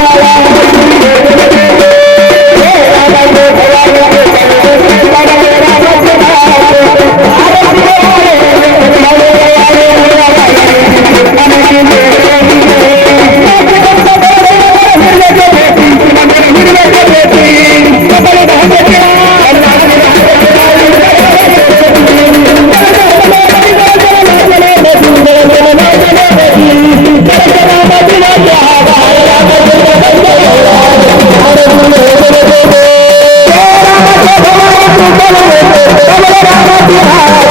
Thank you. Vamos a retirar.